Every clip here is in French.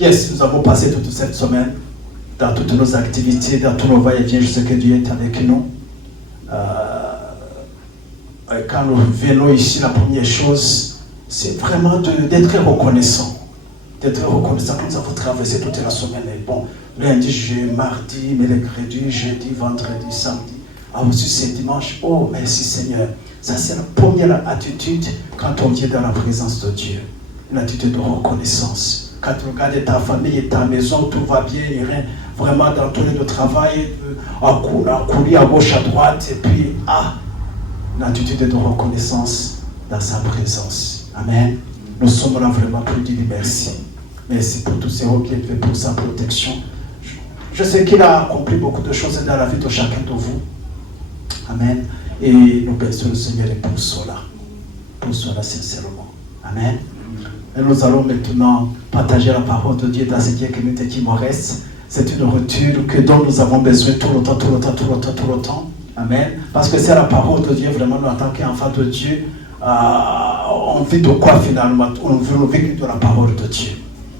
Yes, nous avons passé toute cette semaine dans toutes nos activités, dans tous nos va-et-vient. Je sais que Dieu est avec nous. Quand nous venons ici, la première chose, c'est vraiment d'être reconnaissant. D'être reconnaissant que nous avons traversé toute la semaine. Et bon, lundi, mardi, mercredi, jeudi, vendredi, samedi. Aussi c'est dimanche. Oh, merci Seigneur. Ça, c'est la première attitude quand on vient dans la présence de Dieu. Une attitude de reconnaissance. Quand tu regardes ta famille et ta maison, tout va bien, il y a rien vraiment dans ton lieu de travail, à courir à gauche, à droite, et puis, une attitude de reconnaissance dans sa présence. Amen. Nous sommes là vraiment pour dire merci. Merci pour tous ces qu'il fait pour sa protection. Je sais qu'il a accompli beaucoup de choses dans la vie de chacun de vous. Amen. Et nous bénissons le Seigneur et pour cela. Pour cela, sincèrement. Amen. Et nous allons maintenant partager la parole de Dieu dans ces quelques minutes qui nous restent. C'est une rupture dont nous avons besoin tout le temps. Amen. Parce que c'est la parole de Dieu, vraiment, nous en tant qu'enfants de Dieu, on vit de quoi finalement? On vit de la parole de Dieu.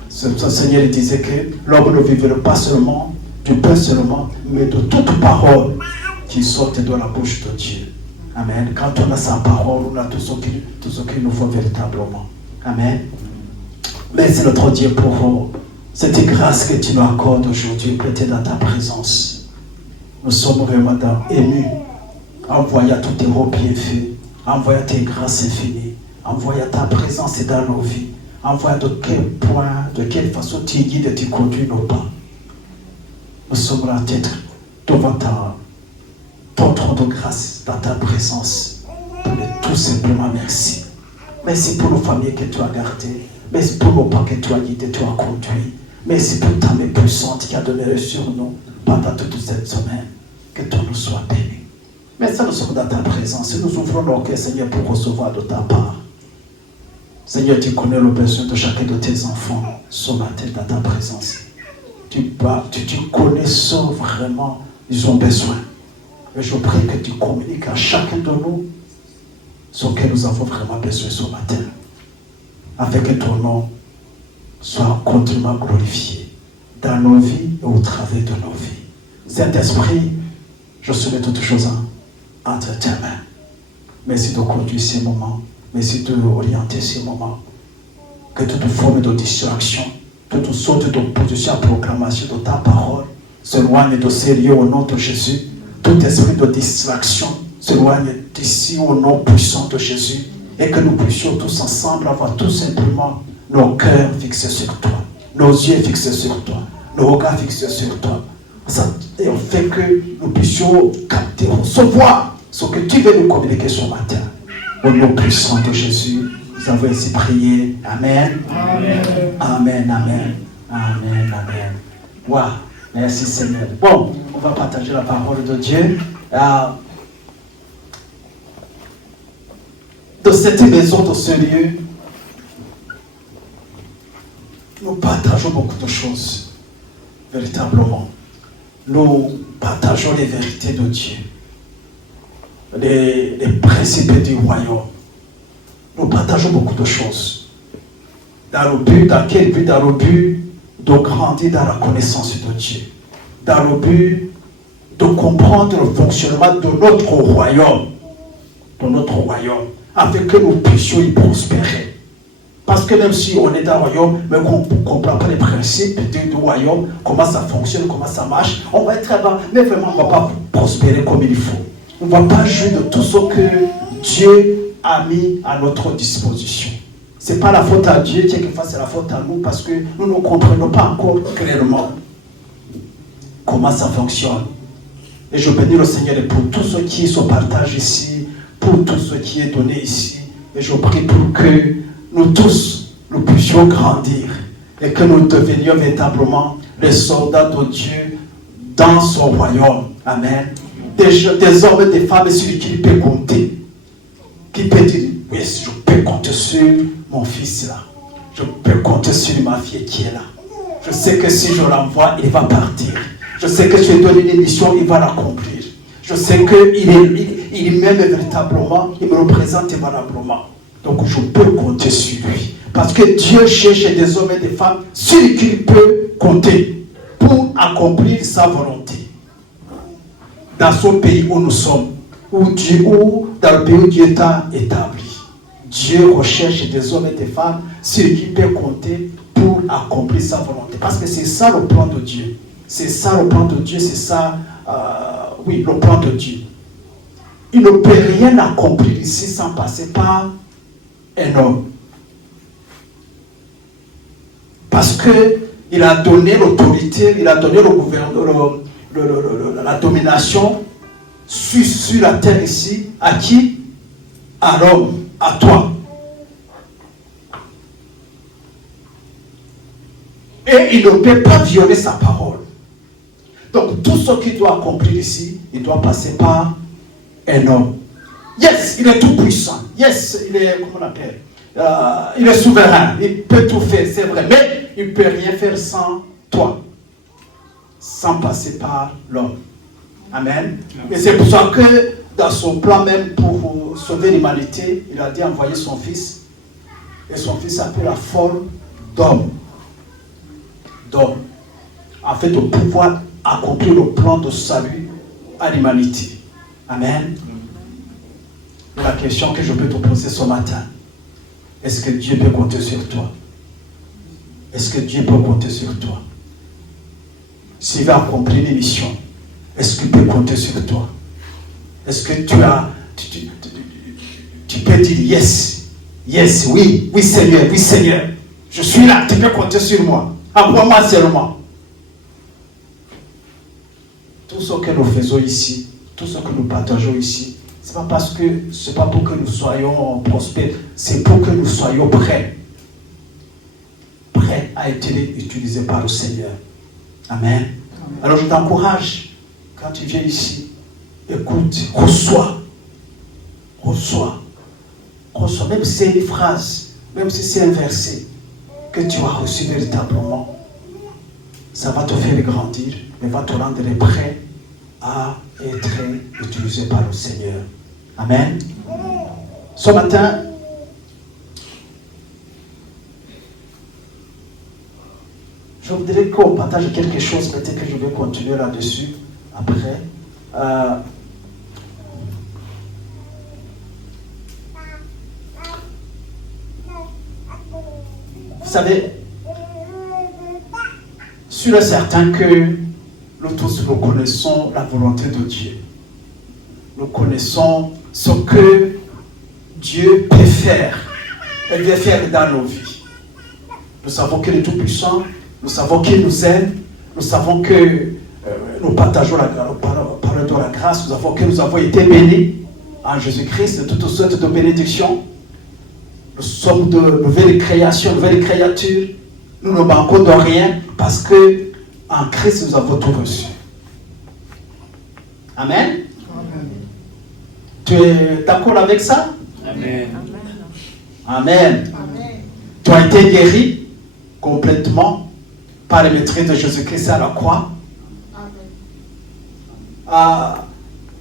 Ce Seigneur disait que l'homme ne vivra pas seulement du pain seulement, mais de toute parole qui sort de la bouche de Dieu. Amen. Quand on a sa parole, on a tout ce qu'il nous faut véritablement. Amen. Merci notre Dieu pour cette grâce que tu nous accordes aujourd'hui, prêtée dans ta présence. Nous sommes vraiment émus en voyant tous tes beaux bienfaits, en voyant tes grâces infinies, en voyant ta présence dans nos vies, en voyant de quel point, de quelle façon tu guides et tu conduis nos pas. Nous sommes là d'être devant ton trône de grâce, dans ta présence, pour tout simplement merci. Merci pour nos familles que tu as gardées. Merci pour nos pas que tu as guidés, tu as conduits. Merci pour ta main puissante qui a donné sur nous pendant toute cette semaine. Que ton nom soit béni. Merci, nous sommes dans ta présence. Nous ouvrons nos cœurs, Seigneur, pour recevoir de ta part. Seigneur, tu connais le besoin de chacun de tes enfants ce matin dans ta présence. Tu connais ce vraiment, ils ont besoin. Et je prie que tu communiques à chacun de nous ce que nous avons vraiment besoin ce matin. Afin que ton nom soit continuellement glorifié dans nos vies et au travers de nos vies. Saint-Esprit, je soumets toutes choses entre tes mains. Merci de conduire ces moments. Merci de orienter ces moments. Que toute forme de distraction, toute sorte d'opposition à la proclamation de ta parole s'éloigne de sérieux au nom de Jésus. Tout esprit de distraction s'éloigne d'ici au nom puissant de Jésus. Et que nous puissions tous ensemble avoir tout simplement nos cœurs fixés sur toi, nos yeux fixés sur toi, nos regards fixés sur toi. Et on fait que nous puissions capter, recevoir ce que tu veux nous communiquer ce matin. Au nom puissant de Jésus, nous avons ainsi prié. Amen. Amen. Amen. Amen. Amen. Amen. Wow. Merci Seigneur. Bon, on va partager la parole de Dieu. De cette maison, de ce lieu, nous partageons beaucoup de choses, véritablement. Nous partageons les vérités de Dieu, les principes du royaume. Nous partageons beaucoup de choses. Dans le but, dans quel but? Dans le but de grandir dans la connaissance de Dieu. Dans le but de comprendre le fonctionnement de notre royaume. De notre royaume. Afin que nous puissions y prospérer. Parce que même si on est dans le royaume, mais qu'on ne comprend pas les principes du royaume, comment ça fonctionne, comment ça marche, on va être là-bas, mais vraiment on ne va pas prospérer comme il faut. On ne va pas jouir de tout ce que Dieu a mis à notre disposition. Ce n'est pas la faute à Dieu, quelquefois c'est la faute à nous, parce que nous ne comprenons pas encore clairement comment ça fonctionne. Et je bénis le Seigneur pour tout ce qui se partage ici, pour tout ce qui est donné ici. Et je prie pour que nous tous, nous puissions grandir et que nous devenions véritablement les soldats de Dieu dans son royaume. Amen. Des hommes et des femmes sur qui il peut compter. Qui peut dire, oui, je peux compter sur mon fils là. Je peux compter sur ma fille qui est là. Je sais que si je l'envoie, il va partir. Je sais que si je lui donne une mission, il va l'accomplir. Je sais qu'il m'aime véritablement, il me représente valablement. Donc je peux compter sur lui. Parce que Dieu cherche des hommes et des femmes sur qui il peut compter pour accomplir sa volonté. Dans ce pays où nous sommes, ou dans le pays où Dieu t'a établi. Dieu recherche des hommes et des femmes sur qui il peut compter pour accomplir sa volonté. Parce que c'est ça le plan de Dieu. C'est ça le plan de Dieu, c'est ça, le plan de Dieu. Il ne peut rien accomplir ici sans passer par un homme. Parce qu'il a donné l'autorité, il a donné le gouvernement, la domination sur la terre ici. À qui? À l'homme, à toi. Et il ne peut pas violer sa parole. Donc tout ce qu'il doit accomplir ici, il doit passer par un homme. Yes, il est tout puissant. Yes, il est, comment on appelle, il est souverain. Il peut tout faire, c'est vrai. Mais il ne peut rien faire sans toi. Sans passer par l'homme. Amen. Et c'est pour ça que dans son plan même pour sauver l'humanité, il a dit envoyer son fils. Et son fils a pris la forme d'homme. Afin de pouvoir accomplir le plan de salut à l'humanité. Amen. La question que je peux te poser ce matin, est-ce que Dieu peut compter sur toi? Est-ce que Dieu peut compter sur toi? S'il va accomplir une mission, est-ce qu'il peut compter sur toi? Est-ce que tu peux dire yes, oui Seigneur, je suis là, tu peux compter sur moi, envoie-moi seulement. Tout ce que nous faisons ici, tout ce que nous partageons ici, c'est pas pour que nous soyons prospères, c'est pour que nous soyons prêts à être utilisés par le Seigneur. Amen. Alors je t'encourage, quand tu viens ici, écoute, reçois, même si c'est une phrase, même si c'est un verset que tu as reçu véritablement, ça va te faire grandir, mais va te rendre prêt à être utilisé par le Seigneur. Amen. Ce matin, je voudrais qu'on partage quelque chose, peut-être que je vais continuer là-dessus après. Vous savez, sûr et certain que nous tous nous connaissons la volonté de Dieu. Nous connaissons ce que Dieu peut faire et veut faire dans nos vies. Nous savons qu'il est tout puissant. Nous savons qu'il nous aime, nous savons que nous partageons la parole de la grâce, nous savons que nous avons été bénis en Jésus-Christ de toutes sortes de bénédictions. Nous sommes de nouvelles créations, nouvelles créatures. Nous ne manquons de rien parce que en Christ nous avons tout reçu. Amen. Amen. Tu es d'accord avec ça? Amen. Amen. Amen. Tu as été guéri complètement par le maîtrise de Jésus-Christ à la croix.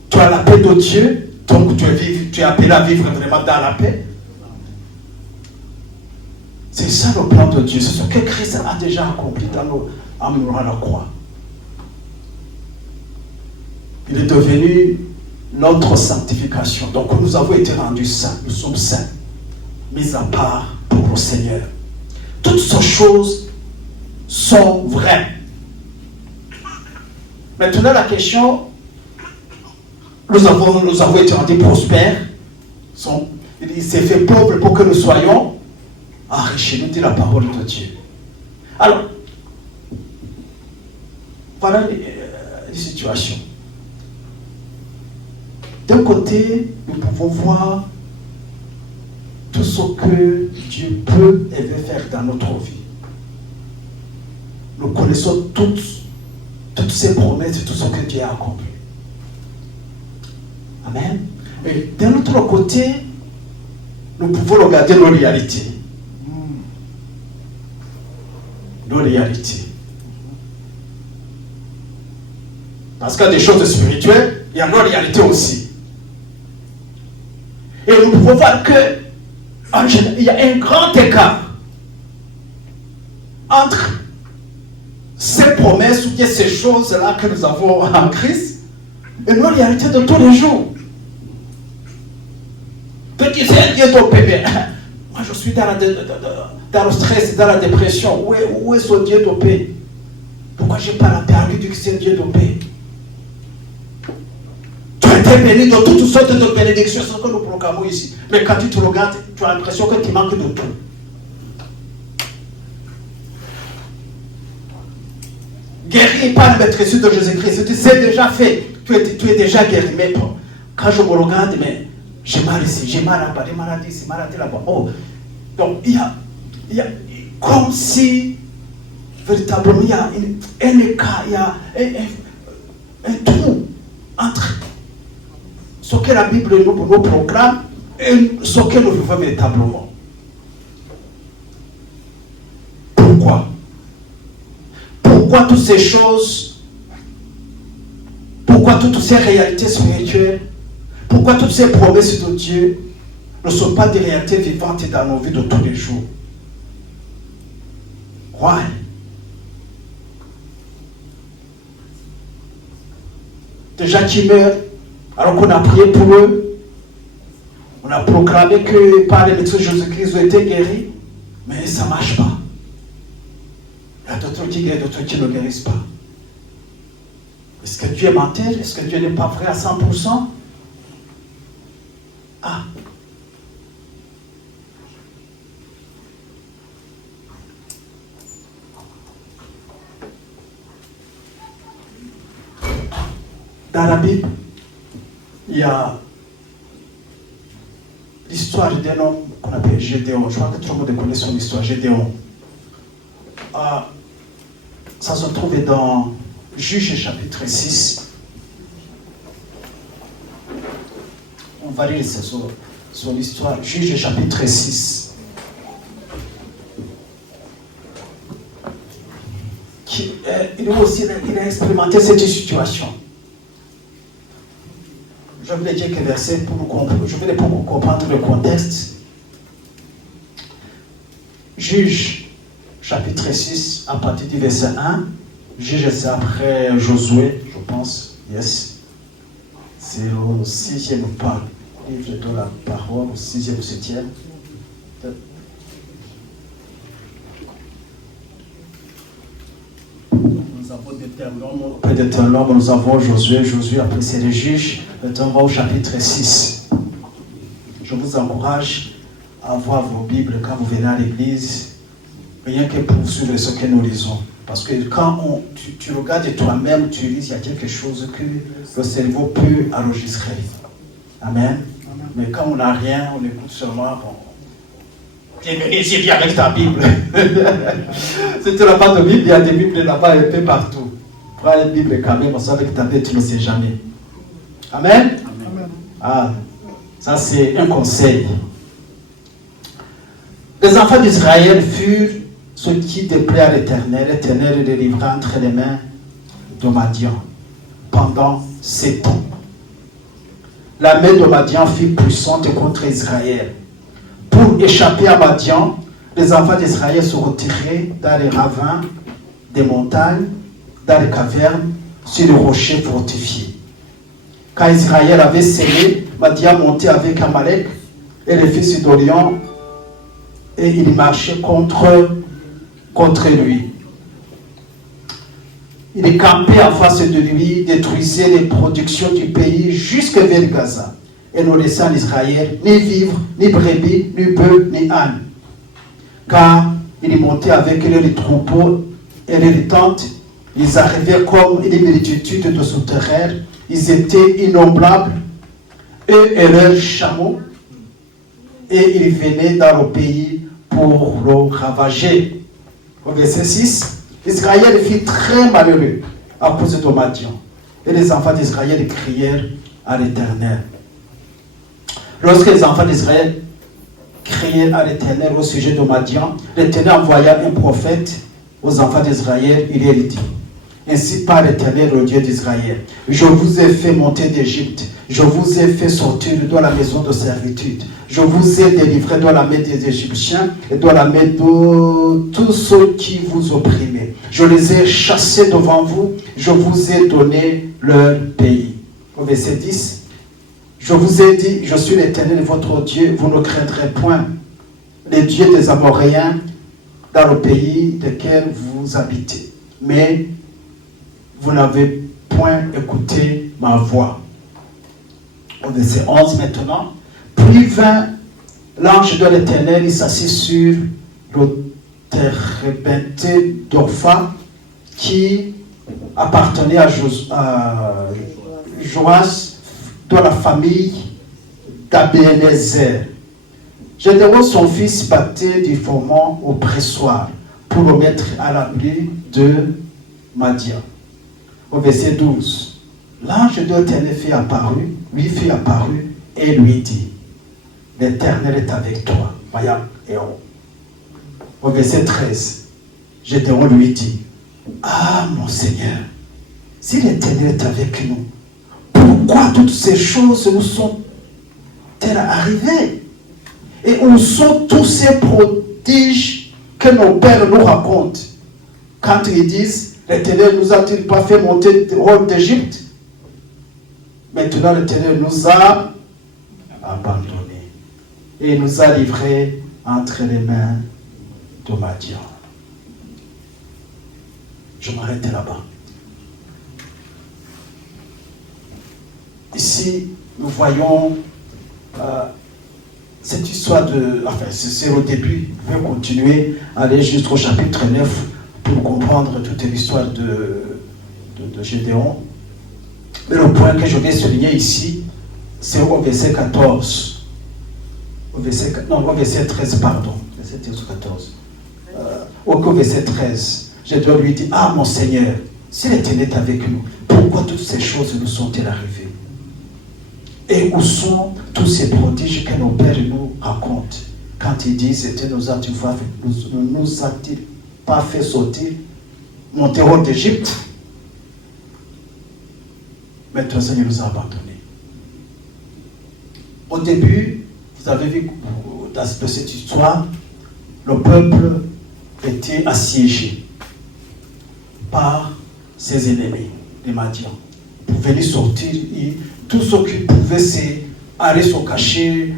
Tu as la paix de Dieu, donc tu es appelé à vivre vraiment dans la paix. C'est ça le plan de Dieu, c'est ce que Christ a déjà accompli en mourant à la croix. Il est devenu notre sanctification. Donc nous avons été rendus saints, nous sommes saints, mis à part pour le Seigneur. Toutes ces choses sont vraies. Maintenant la question, nous avons été rendus prospères, il s'est fait pauvre pour que nous soyons enrichis, nous dit la parole de Dieu. Alors, voilà les situations. D'un côté, nous pouvons voir tout ce que Dieu peut et veut faire dans notre vie. Nous connaissons toutes ces promesses et tout ce que Dieu a accompli. Amen. Et d'un autre côté, nous pouvons regarder nos réalités. Nos réalités. Parce qu'il y a des choses spirituelles, il y a nos réalités aussi. Et nous pouvons voir que Il y a un grand écart entre ces promesses ou bien ces choses-là que nous avons en Christ et nos réalités de tous les jours. Petit Dieu dopé. Moi je suis dans le stress, dans la dépression. Où est ce Dieu dopé? Pourquoi je n'ai pas la paix? Lui dit que c'est Dieu dopé. Tu as été béni de toutes sortes de bénédictions, c'est ce que nous proclamons ici. Mais quand tu te regardes, tu as l'impression que tu manques de tout. Guéri par le maître Jésus de Jésus-Christ, c'est déjà fait. Tu es déjà guéri. Mais bon, quand je me regarde, mais j'ai mal ici, j'ai mal là-bas, des maladies ici, maladies là-bas. Oh. Donc il y a comme si véritablement il y a un écart, il y a un trou entre ce que la Bible nous proclame et ce que nous vivons véritablement. Pourquoi? Pourquoi toutes ces choses? Pourquoi toutes ces réalités spirituelles? Pourquoi toutes ces promesses de Dieu ne sont pas des réalités vivantes dans nos vies de tous les jours? Why? Des gens qui meurent alors qu'on a prié pour eux, on a proclamé que par les médecins Jésus-Christ ils ont été guéris, mais ça ne marche pas. Il y a d'autres qui guérissent, d'autres qui ne guérissent pas. Est-ce que Dieu est menteur? Est-ce que Dieu n'est pas vrai à 100%? Ah. Dans la Bible, il y a l'histoire d'un homme qu'on appelle Gédéon. Je crois que tout le monde connaît son histoire, Gédéon. Ça se trouve dans Juges chapitre 6. On va lire son histoire. Juges chapitre 6. Il a expérimenté cette situation. Je vais dire quelques versets pour vous comprendre le contexte. Juge chapitre 6 à partir du verset 1. Juge, c'est après Josué, je pense. Yes. C'est au 6e livre de la parole, au 6e ou 7e. Nous avons Deutéronome, nous avons Josué, après c'est les juges. Maintenant on va au chapitre 6. Je vous encourage à voir vos Bibles quand vous venez à l'église, rien que pour suivre ce que nous lisons. Parce que quand tu regardes toi-même, tu lis, il y a quelque chose que le cerveau peut enregistrer. Amen. Mais quand on n'a rien, on écoute seulement, bon, tu es venu ici, viens avec ta Bible. Si tu n'as pas de Bible, il y a des Bibles là-bas un peu partout. Prends une Bible quand même, on sait avec ta Bible, tu ne sais jamais. Amen. Amen. Ah, ça c'est un conseil. Les enfants d'Israël furent ce qui déplaît à l'Éternel. L'Éternel les livra entre les mains de Madian pendant 7 ans. La main de Madian fut puissante contre Israël. Pour échapper à Madian, les enfants d'Israël se retiraient dans les ravins des montagnes, dans les cavernes, sur les rochers fortifiés. Quand Israël avait scellé, Madian montait avec Amalek et les fils d'Orion et il marchait contre lui. Il campait en face de lui, détruisait les productions du pays jusque vers Gaza et ne laissait en Israël ni vivre, ni brebis, ni bœufs, ni ânes. Car il montait avec les troupeaux et les tentes. Ils arrivaient comme une multitude de souterrains. Ils étaient innombrables, eux et leurs chameaux, et ils venaient dans le pays pour le ravager. Au verset 6, Israël fut très malheureux à cause de Madian. Et les enfants d'Israël crièrent à l'Éternel. Lorsque les enfants d'Israël crièrent à l'Éternel au sujet de Madian, l'Éternel envoya un prophète aux enfants d'Israël. Il leur dit: Ainsi par l'Éternel, le Dieu d'Israël. Je vous ai fait monter d'Égypte. Je vous ai fait sortir de la maison de servitude. Je vous ai délivré de la main des Égyptiens et de la main de tous ceux qui vous opprimaient. Je les ai chassés devant vous. Je vous ai donné leur pays. Au verset 10, je vous ai dit, je suis l'Éternel votre Dieu, vous ne craindrez point les dieux des Amoréens dans le pays lequel vous habitez. Mais vous n'avez point écouté ma voix. Au verset 11 maintenant. Puis vint l'ange de l'Éternel, il s'assit sur le térébinthé d'Orpha qui appartenait à Joas de la famille d'Abénézer. Gédéon, son fils, battait du fourment au pressoir pour le mettre à l'abri de Madian. Au verset 12, l'ange de l'Éternel lui fit apparu et lui dit, l'Éternel est avec toi. Voyons, au verset 13, Gédéon lui dit, ah mon Seigneur, si l'Éternel est avec nous, pourquoi toutes ces choses nous sont-elles arrivées? Et où sont tous ces prodiges que nos pères nous racontent? Quand ils disent, l'Éternel nous a-t-il pas fait monter hors d'Égypte? Maintenant, l'Éternel nous a abandonnés et nous a livrés entre les mains de Madian. Je m'arrête là-bas. Ici, nous voyons cette histoire de... Enfin, c'est au début. Je vais continuer à aller jusqu'au chapitre 9 pour comprendre toute l'histoire de Gédéon. Mais le point que je vais souligner ici, c'est au verset 14. Au verset 13, pardon. Verset 14. Au verset 13. Gédéon lui dit, ah mon Seigneur, si l'Éternel est avec nous, pourquoi toutes ces choses nous sont-elles arrivées? Et où sont tous ces prodiges que nos pères nous racontent quand ils disent, ne nous a-t-il pas fait sortir, monter hors d'Égypte? Maintenant, le Seigneur nous a abandonnés. Au début, vous avez vu dans cette histoire, le peuple était assiégé par ses ennemis, les Madians. Pour venir sortir, tous ceux qui pouvaient aller se cacher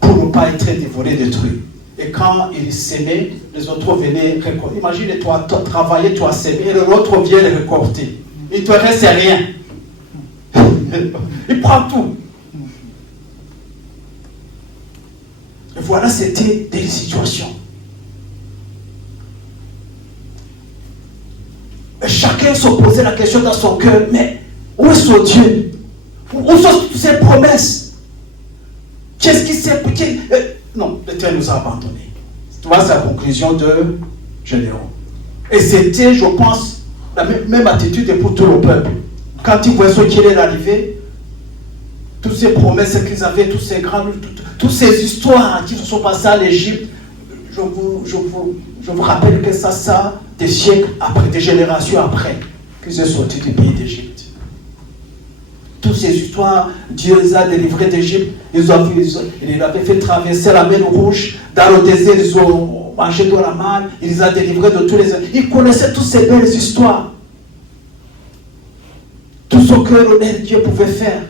pour ne pas être dévorés, détruits. Et quand ils s'aimaient, les autres venaient récolter. Imagine-toi, travailler, toi s'aimer, et l'autre vient les récolter. Il ne te reste rien. Il prend tout. Et voilà, c'était des situations. Et chacun se posait la question dans son cœur, mais où est ce Dieu? Où sont toutes ces promesses? Qu'est-ce qui s'est... Non, l'Éternel nous a abandonnés. Tu vois, c'est la conclusion de Gédéon. Et c'était, je pense, la même attitude pour tout le peuple. Quand ils voyaient ce qui allait arriver, toutes ces promesses qu'ils avaient, toutes ces histoires qui se sont passées à l'Égypte, je vous rappelle que ça, des siècles après, des générations après, qu'ils sont sortis du pays d'Égypte. Toutes ces histoires, Dieu les a délivrés d'Égypte, il les avait fait traverser la mer Rouge, dans le désert, ils ont mangé de la manne, il les a délivrés de tous les... Ils connaissaient toutes ces belles histoires. Tout ce que Dieu pouvait faire.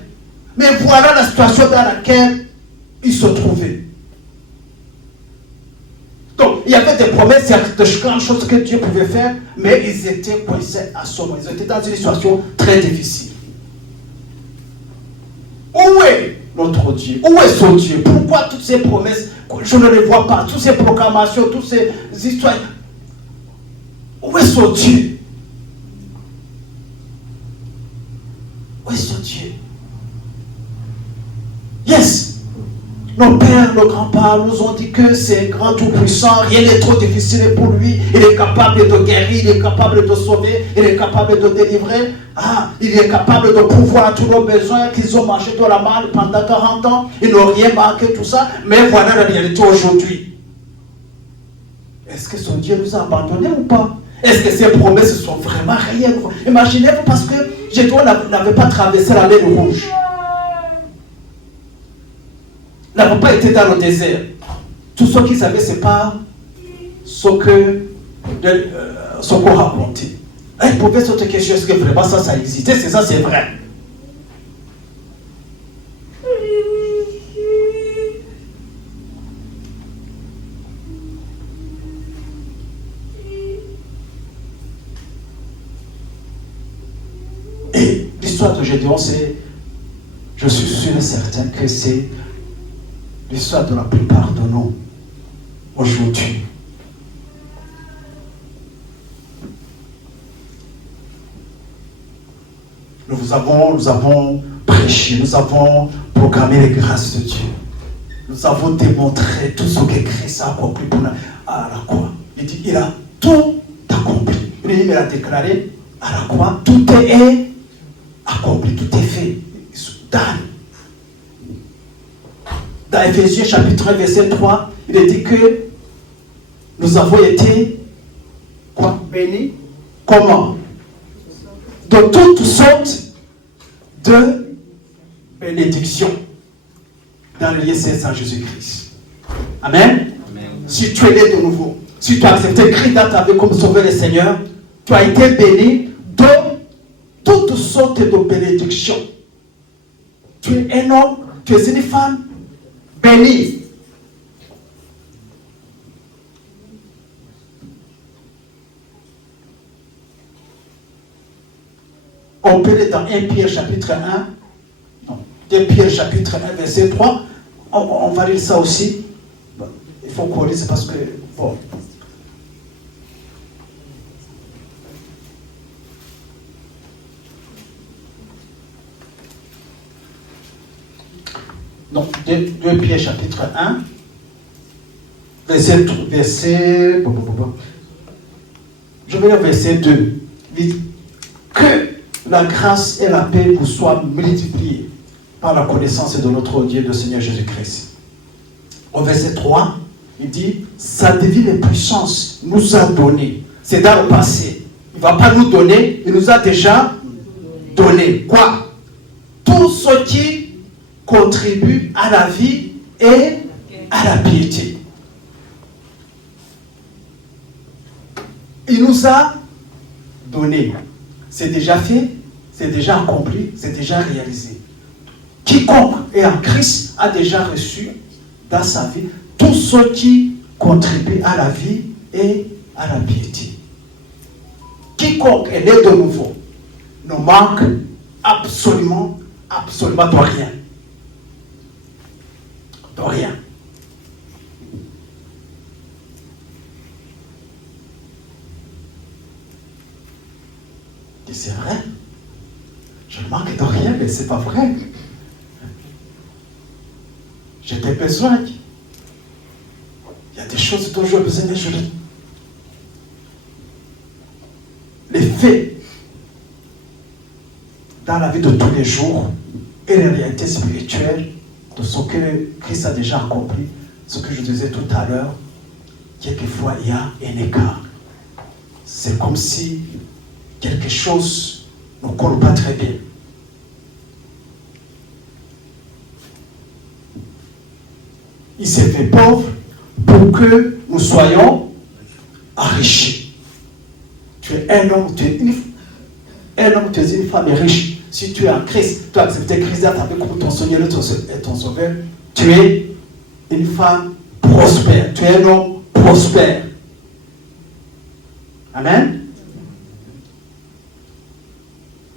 Mais voilà la situation dans laquelle ils se trouvaient. Donc, il y avait des promesses, de grandes choses que Dieu pouvait faire, mais ils étaient coincés à ce moment. Ils étaient dans une situation très difficile. Où est notre Dieu? Où est son Dieu? Pourquoi toutes ces promesses, je ne les vois pas, toutes ces proclamations, toutes ces histoires? Où est son Dieu? Où est son Dieu? Yes! Nos pères, nos grands-parents nous ont dit que c'est un grand tout-puissant, rien n'est trop difficile pour lui, il est capable de guérir, il est capable de sauver, il est capable de délivrer, il est capable de pouvoir tous nos besoins qu'ils ont mangé de la manne pendant 40 ans, ils n'ont rien manqué, tout ça, mais voilà la réalité aujourd'hui. Est-ce que son Dieu nous a abandonnés ou pas? Est-ce que ces promesses sont vraiment réelles? Imaginez-vous, parce que Jésus n'avait pas traversé la mer Rouge. N'avait pas été dans le désert. Tout ce qu'ils savaient, ce n'est pas ce qu'on racontait. Ils pouvaient se questionner, est-ce que vraiment ça existait? C'est ça, c'est vrai. Et l'histoire de Gédéon, je suis sûr et certain que c'est l'histoire de la plupart de nous aujourd'hui. Nous avons prêché, nous avons proclamé les grâces de Dieu. Nous avons démontré tout ce que Christ a accompli à la croix. Il dit, il a tout accompli. Il a déclaré à la croix, tout est accompli, tout est fait. Dans Éphésiens chapitre 1, verset 3, il est dit que nous avons été bénis. Comment? De toutes sortes de bénédictions dans le lien saint en Jésus-Christ. Amen. Amen. Si tu es né de nouveau, si tu as accepté Christ dans ta vie comme sauveur et Seigneur, tu as été béni de toutes sortes de bénédictions. Tu es un homme, tu es une femme bénie. On peut aller dans 1 Pierre chapitre 1, non, 2 Pierre chapitre 1, verset 3. On va lire ça aussi. Bon, il faut qu'on lise parce que, bon. Donc, 2 Pierre chapitre 1, verset... Je vais lire verset 2. Que la grâce et la paix vous soient multipliées par la connaissance de notre Dieu, le Seigneur Jésus-Christ. Au verset 3, il dit, sa divine puissance nous a donné. C'est dans le passé. Il ne va pas nous donner, il nous a déjà donné. Quoi? Tout ce qui contribue à la vie et à la piété. Il nous a donné. C'est déjà fait, c'est déjà accompli, c'est déjà réalisé. Quiconque est en Christ a déjà reçu dans sa vie tout ce qui contribue à la vie et à la piété. Quiconque est né de nouveau ne manque absolument de rien. De rien. C'est vrai. Je ne manque de rien, mais ce n'est pas vrai. J'ai des besoins. Il y a des choses dont j'ai besoin de jouer. Les faits dans la vie de tous les jours et les réalités spirituelles de ce que Christ a déjà accompli, ce que je disais tout à l'heure, quelquefois il y a un écart. C'est comme si quelque chose ne colle pas très bien. Il s'est fait pauvre pour que nous soyons enrichis. Tu es un homme, tu es une femme riche. Si tu es en Christ, tu as accepté Christ dans ta vie comme ton Seigneur et ton Sauveur, tu es une femme prospère. Tu es un homme prospère. Amen.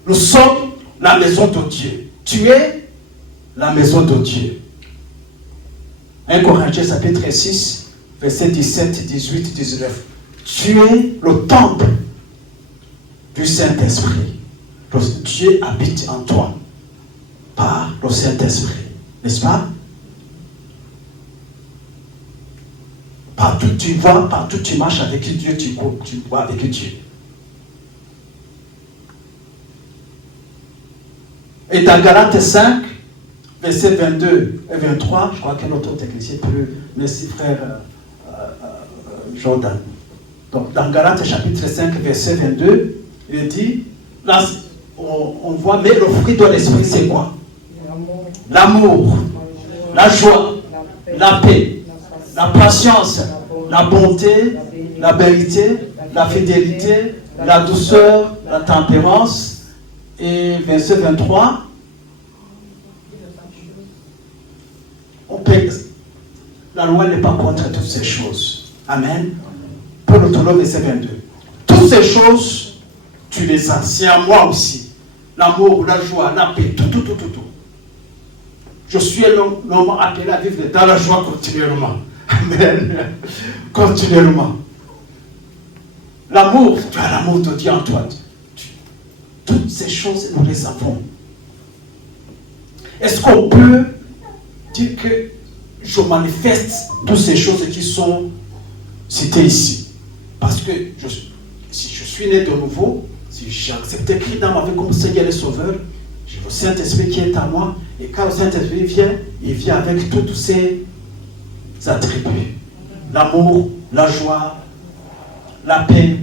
Nous sommes la maison de Dieu. Tu es la maison de Dieu. 1 Corinthiens chapitre 6, versets 17, 18, 19. Tu es le temple du Saint-Esprit. Dieu habite en toi par le Saint-Esprit. N'est-ce pas? Partout tu vas, partout tu marches avec Dieu, tu vas avec Dieu. Et dans Galates 5, versets 22 et 23, je crois que notre technicien peut... Merci frère Jordan. Donc, dans Galates chapitre 5, verset 22, il dit, là, on voit, mais le fruit de l'esprit, c'est quoi? L'amour, la joie, la paix, la patience, la bonté, la vérité, la fidélité, la douceur, la tempérance. Et verset 23, on peut, la loi n'est pas contre toutes ces choses. Amen. Pour le tournoi, verset 22. Toutes ces choses, tu les as. C'est à moi aussi. L'amour, la joie, la paix, tout. Je suis l'homme appelé à vivre dans la joie continuellement. Amen. Continuellement. L'amour, tu as l'amour de Dieu en toi. Toutes ces choses, nous les avons. Est-ce qu'on peut dire que je manifeste toutes ces choses qui sont citées ici? Parce que si je suis né de nouveau, si j'ai accepté Christ dans ma vie comme Seigneur et Sauveur, j'ai le Saint-Esprit qui est en moi, et quand le Saint-Esprit vient, il vient avec tous ces attributs. L'amour, la joie, la paix.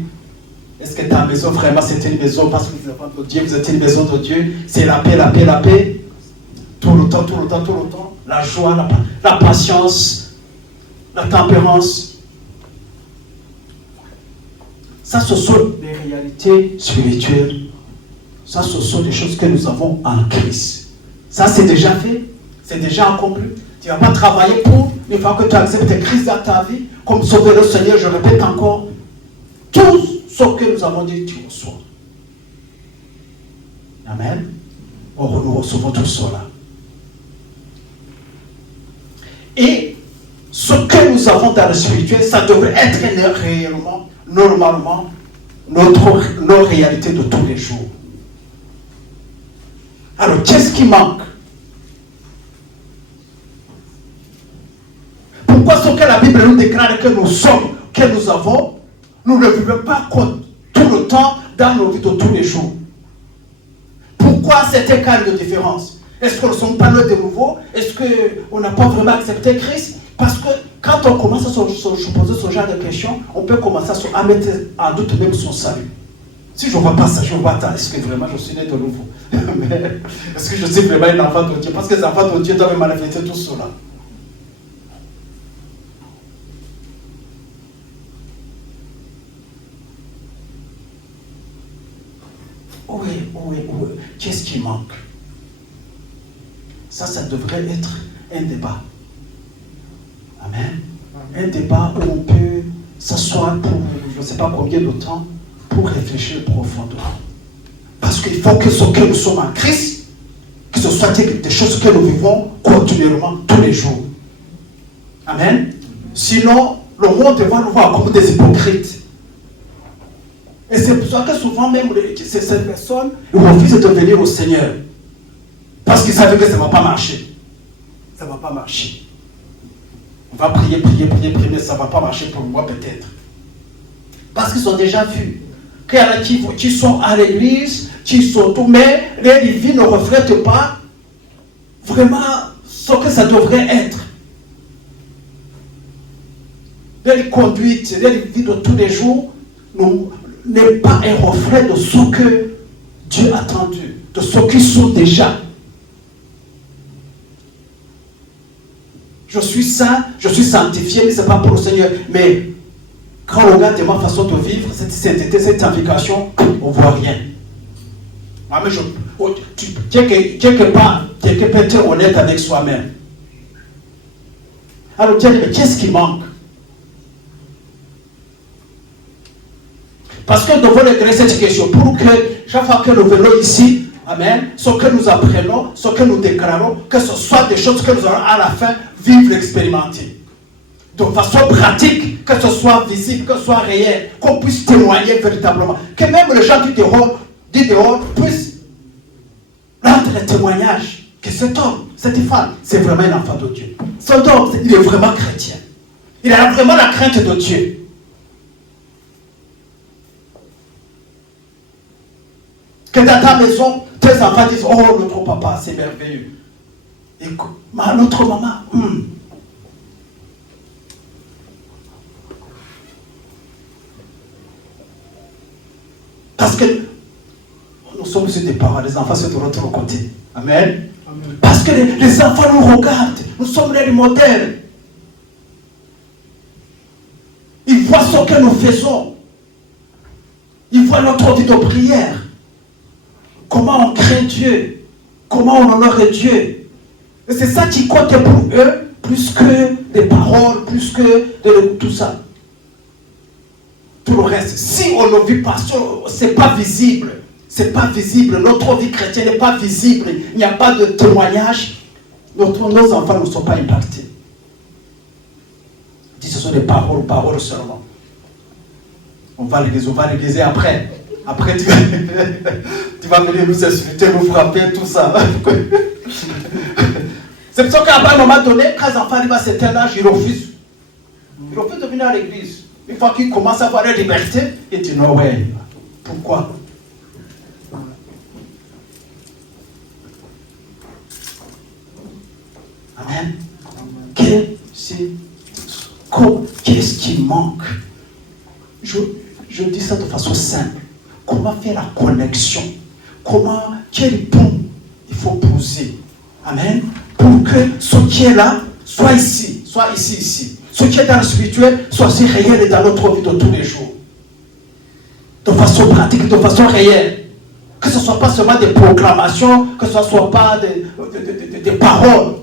Est-ce que ta maison, vraiment, c'est une maison parce que vous êtes enfants de Dieu, vous êtes une maison de Dieu? C'est la paix, la paix, la paix. Tout le temps. La joie, la patience, la tempérance. Ça, ce sont des réalités spirituelles. Ça, ce sont des choses que nous avons en Christ. Ça, c'est déjà fait. C'est déjà accompli. Tu ne vas pas travailler pour, une fois que tu acceptes Christ dans ta vie, comme Sauveur le Seigneur, je répète encore, tout ce que nous avons dit, tu reçois. Amen. Nous recevons tout cela. Et ce que nous avons dans le spirituel, ça devrait être réellement, normalement, nos réalités de tous les jours. Alors, qu'est-ce qui manque? Pourquoi ce que la Bible nous déclare que nous sommes, que nous avons, nous ne vivons pas tout le temps dans nos vies de tous les jours? Pourquoi cet écart de différence? Est-ce que nous ne sommes pas nés de nouveau? Est-ce qu'on n'a pas vraiment accepté Christ? Parce que quand on commence à se poser ce genre de questions, on peut commencer à mettre en doute même son salut. Si je ne vois pas ça, je vois est-ce que vraiment je suis né de nouveau? Est-ce que je suis vraiment un enfant de Dieu? Parce que les enfants de Dieu doivent manifester tout cela. Oui. Qu'est-ce qui manque? Ça devrait être un débat. Amen. Un débat où on peut s'asseoir pour je ne sais pas combien de temps pour réfléchir profondément. Parce qu'il faut que ce que nous sommes en Christ, que ce soit des choses que nous vivons continuellement tous les jours. Amen. Sinon, le monde va nous voir comme des hypocrites. Et c'est pour ça que souvent même ces personnes refusent de venir au Seigneur. Parce qu'ils savaient que ça ne va pas marcher. Ça ne va pas marcher. On va prier, mais ça ne va pas marcher pour moi peut-être. Parce qu'ils ont déjà vu qu'il y en a qui sont à l'église, qui sont tout, mais leur vie ne reflète pas vraiment ce que ça devrait être. Leur conduite, leur vie de tous les jours n'est pas un reflet de ce que Dieu a attendu, de ce qu'ils sont déjà. Je suis saint, je suis sanctifié, mais ce n'est pas pour le Seigneur. Mais quand on regarde ma façon de vivre, cette sainteté, cette sanctification, on ne voit rien. Ah, mais quelque part être honnête avec soi-même. Alors, mais qu'est-ce qui manque? Parce que nous devons régler cette question pour que chaque fois que nous venons ici, amen, ce que nous apprenons, ce que nous déclarons, que ce soit des choses que nous allons à la fin vivre, expérimenter. De façon pratique, que ce soit visible, que ce soit réel, qu'on puisse témoigner véritablement. Que même les gens du dehors puissent rendre le témoignage que cet homme, cette femme, c'est vraiment un enfant de Dieu. Cet homme, il est vraiment chrétien. Il a vraiment la crainte de Dieu. Que dans ta maison, tes enfants disent, oh, notre papa, c'est merveilleux. Et notre maman, Parce que nous sommes sur des parents, les enfants sont de l'autre côté. Amen. Amen. Parce que les enfants nous regardent. Nous sommes les modèles. Ils voient ce que nous faisons. Ils voient notre vie de prière. Comment on craint Dieu. Comment on honore Dieu. Et c'est ça qui compte pour eux, plus que les paroles, plus que tout ça. Tout le reste. Si on ne vit pas, ce n'est pas visible. C'est pas visible. Notre vie chrétienne n'est pas visible. Il n'y a pas de témoignage. Nos enfants ne sont pas impactés. Ce sont des paroles seulement. On va l'église après. Après, tu vas venir nous insulter, nous frapper, tout ça. C'est pour ça qu'à un moment donné, quand les enfants arrivent à cet âge, ils refusent. Ils refusent de venir à l'église. Une fois qu'ils commencent à avoir la liberté, ils disent non, ouais. Pourquoi? Amen. Qu'est-ce qui manque? Je dis ça de façon simple. Comment faire la connexion? Quel pont il faut poser? Amen. Pour que ce qui est là soit ici. Ce qui est dans le spirituel soit si réel dans notre vie de tous les jours. De façon pratique, de façon réelle. Que ce ne soit pas seulement des proclamations, que ce ne soit pas des paroles.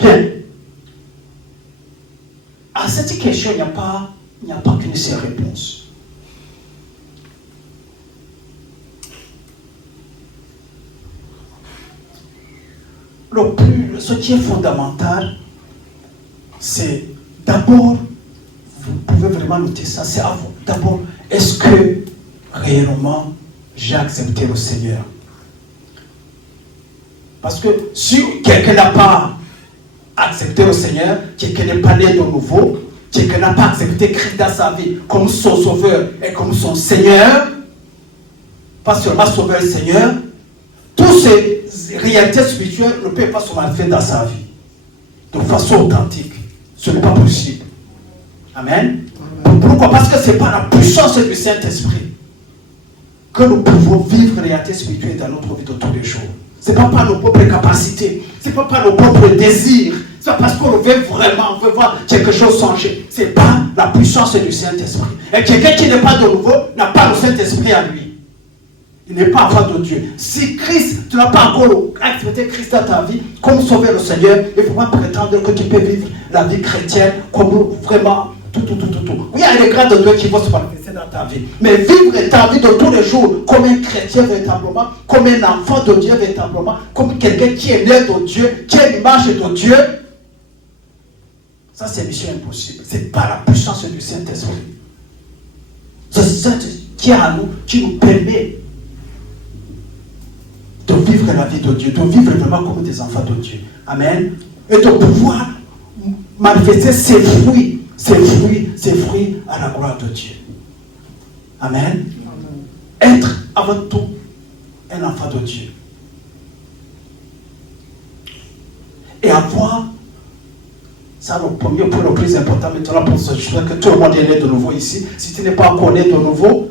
Bien. À cette question, il n'y a pas qu'une seule réponse. Ce qui est fondamental, c'est d'abord, vous pouvez vraiment noter ça, c'est à vous. D'abord, est-ce que réellement j'ai accepté le Seigneur? Parce que si quelqu'un n'a pas accepté le Seigneur, quelqu'un n'est pas né de nouveau, quelqu'un n'a pas accepté Christ dans sa vie comme son sauveur et comme son Seigneur, pas seulement sauveur et Seigneur, toutes ces réalités spirituelles ne peuvent pas se manifester dans sa vie de façon authentique. Ce n'est pas possible. Amen. Pourquoi? Parce que ce n'est pas la puissance du Saint-Esprit que nous pouvons vivre les réalités spirituelles dans notre vie de tous les jours. Ce n'est pas par nos propres capacités, ce n'est pas par nos propres désirs, c'est pas parce qu'on veut vraiment, on veut voir quelque chose changer. Ce n'est pas la puissance du Saint-Esprit. Et quelqu'un qui n'est pas de nouveau n'a pas le Saint-Esprit à lui. Il n'est pas enfant de Dieu. Si Christ, tu n'as pas encore accepté Christ dans ta vie comme sauveur le Seigneur, il ne faut pas prétendre que tu peux vivre la vie chrétienne comme vraiment tout. Oui, il y a les grades de Dieu qui vont se manifester dans ta vie. Mais vivre ta vie de tous les jours comme un chrétien véritablement, comme un enfant de Dieu véritablement, comme quelqu'un qui est né de Dieu, qui est l'image de Dieu, ça c'est mission impossible. C'est pas la puissance du Saint-Esprit. C'est ça qui est à nous, qui nous permet de vivre la vie de Dieu, de vivre vraiment comme des enfants de Dieu. Amen. Et de pouvoir manifester ses fruits à la gloire de Dieu. Amen. Être avant tout un enfant de Dieu. Et avoir, ça le premier point le plus important maintenant pour ce choix que tout le monde est né de nouveau ici. Si tu n'es pas encore né de nouveau,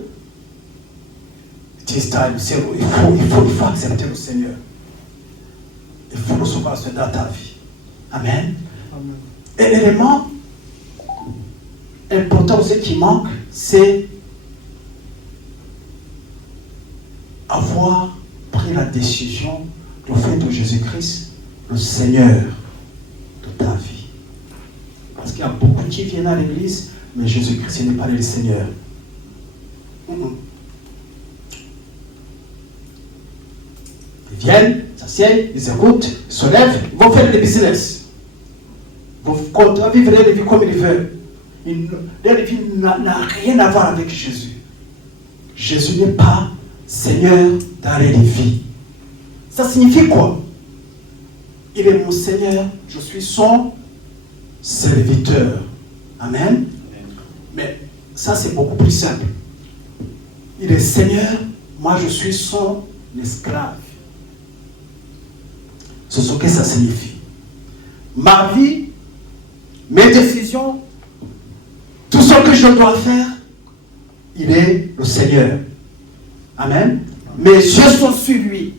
il faut accepter le Seigneur. Il faut recevoir ce dans ta vie. Amen. Amen. Et l'élément important aussi qui manque, c'est avoir pris la décision de faire de Jésus-Christ le Seigneur de ta vie. Parce qu'il y a beaucoup qui viennent à l'église, mais Jésus-Christ n'est pas le Seigneur. Ils viennent, s'assiedent, ils écoutent, ils se lèvent, ils vont faire des business. Ils vont vivre leur vie comme ils veulent. Leur vie n'a rien à voir avec Jésus. Jésus n'est pas Seigneur dans leur vie. Ça signifie quoi? Il est mon Seigneur, je suis son serviteur. Amen. Mais ça c'est beaucoup plus simple. Il est Seigneur, moi je suis son esclave. C'est ce que ça signifie. Ma vie, mes décisions je dois faire, il est le Seigneur. Amen. Mes yeux sont sur lui.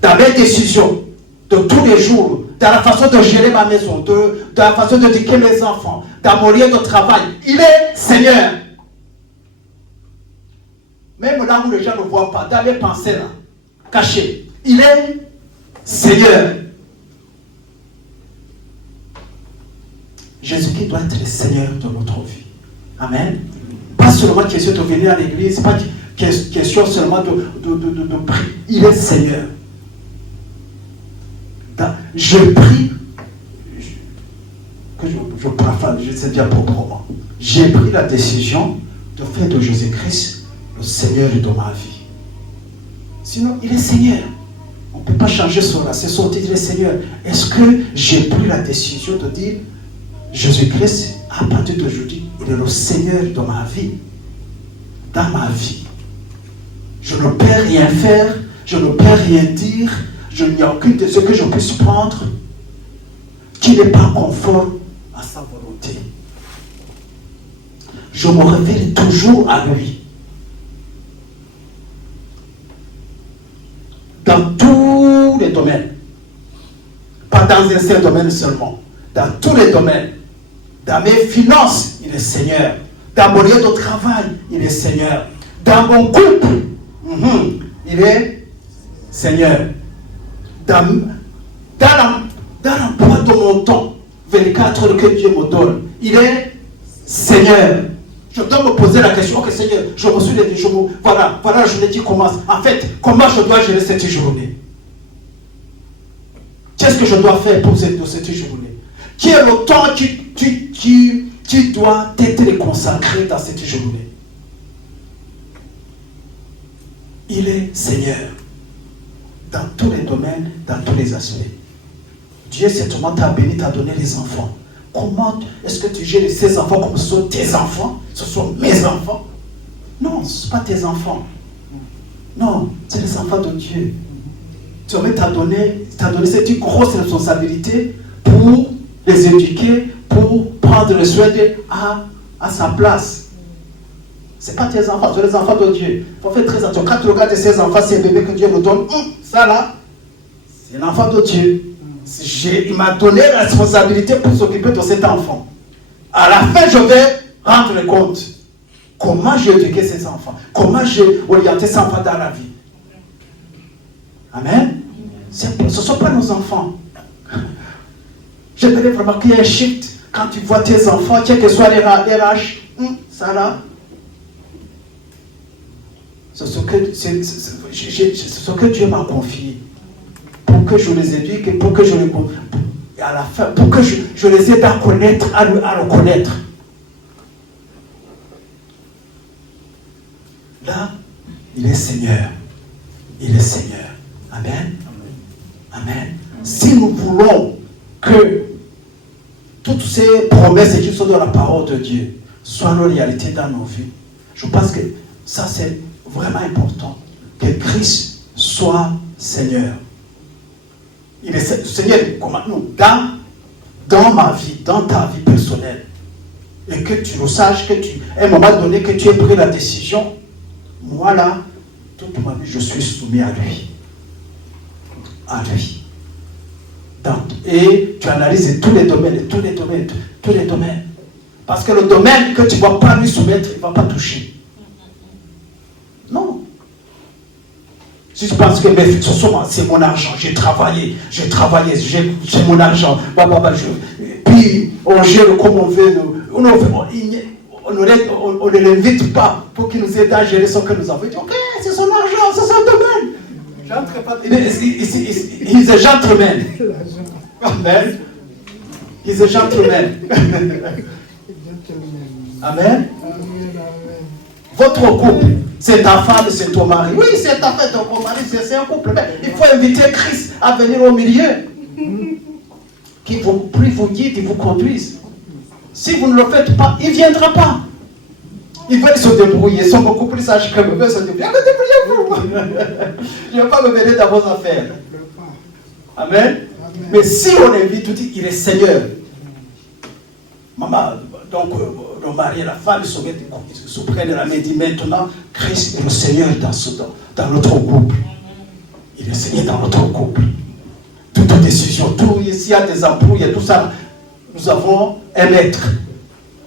Dans mes décisions de tous les jours, dans la façon de gérer ma maison, dans la façon d'éduquer mes enfants, dans mon lieu de travail, il est Seigneur. Même là où les gens ne voient pas, dans mes pensées là, cachées, il est Seigneur. Jésus-Christ doit être le Seigneur de notre vie. Amen. Pas seulement question de venir à l'église, pas question seulement de prier. Il est Seigneur. Je prie, que je profane, je sais bien proprement. J'ai pris la décision de faire de Jésus-Christ le Seigneur de ma vie. Sinon, il est Seigneur. On ne peut pas changer cela. C'est son titre, il est Seigneur. Est-ce que j'ai pris la décision de dire Jésus-Christ, à partir d'aujourd'hui, il est le Seigneur de ma vie, dans ma vie. Je ne peux rien faire, je ne peux rien dire, il n'y a aucune de ce que je puisse prendre qui n'est pas conforme à sa volonté. Je me réfère toujours à lui. Dans tous les domaines. Pas dans un seul domaine seulement. Dans tous les domaines. Dans mes finances, il est Seigneur. Dans mon lieu de travail, il est Seigneur. Dans mon couple, il est Seigneur. Dans l'emploi de mon temps, 24 heures que Dieu me donne, il est Seigneur. Je dois me poser la question, ok Seigneur, je me suis levé, voilà la journée qui commence. En fait, comment je dois gérer cette journée? Qu'est-ce que je dois faire pour cette journée? Qui est le temps qui doit être consacré dans cette journée? Il est Seigneur. Dans tous les domaines, dans tous les aspects. Dieu certainement t'a béni, t'a donné les enfants. Comment est-ce que tu gères ces enfants comme ce sont tes enfants? Ce sont mes enfants? Non, ce ne sont pas tes enfants. Non, c'est les enfants de Dieu. Dieu t'a donné cette grosse responsabilité pour les éduquer, pour prendre le soin d'eux à sa place. Ce n'est pas tes enfants, c'est les enfants de Dieu. Il faut faire très attention. Quand tu regardes ces enfants, ces bébés que Dieu nous donne, ça là, c'est l'enfant de Dieu. Il m'a donné la responsabilité pour s'occuper de cet enfant. À la fin, je vais rendre compte. Comment j'ai éduqué ces enfants? Comment j'ai orienté ces enfants dans la vie? Amen. Ce ne sont pas nos enfants. J'aimerais vraiment qu'il y ait un shift. Quand tu vois tes enfants, quel que soit les RH, ça là, c'est ce que Dieu m'a confié. Pour que je les éduque et pour que je les... Et à la fin, pour que je les aide à connaître, à le connaître. Là, il est Seigneur. Il est Seigneur. Amen. Amen. Si nous voulons que toutes ces promesses qui sont dans la parole de Dieu soient nos réalités dans nos vies, je pense que ça c'est vraiment important. Que Christ soit Seigneur. Il est Seigneur comme nous, dans ma vie, dans ta vie personnelle. Et que tu le saches, à un moment donné, que tu aies pris la décision, moi là, toute ma vie, je suis soumis à lui. À lui. Et tu analyses tous les domaines. Parce que le domaine que tu ne vas pas lui soumettre, il ne va pas toucher. Non. Si tu penses que c'est mon argent, j'ai travaillé, c'est mon argent, puis on gère comme on veut, on ne l'invite pas pour qu'il nous aide à gérer ce que nous avons. Il dit, ok, c'est son argent, c'est son domaine. J'entre pas. He's a gentleman. Amen. He's a gentleman. Amen. Votre couple, c'est ta femme, c'est ton mari. Oui, c'est ta femme, ton mari, c'est un couple. Mais il faut inviter Christ à venir au milieu. Qui vous guide, il vous conduise. Si vous ne le faites pas, il ne viendra pas. Il va se débrouiller. Ils sont beaucoup plus sages que vous. Se débrouiller. Débrouillez-vous. Je ne vais pas me mêler dans vos affaires. Amen. Mais si on invite, tout dit, il est Seigneur. Maman, donc, le mari et la femme, ils se prennent la main et disent maintenant, Christ est le Seigneur dans notre couple. Il est le Seigneur dans notre couple. Toute décision, s'il y a des embrouilles et tout ça, nous avons un maître.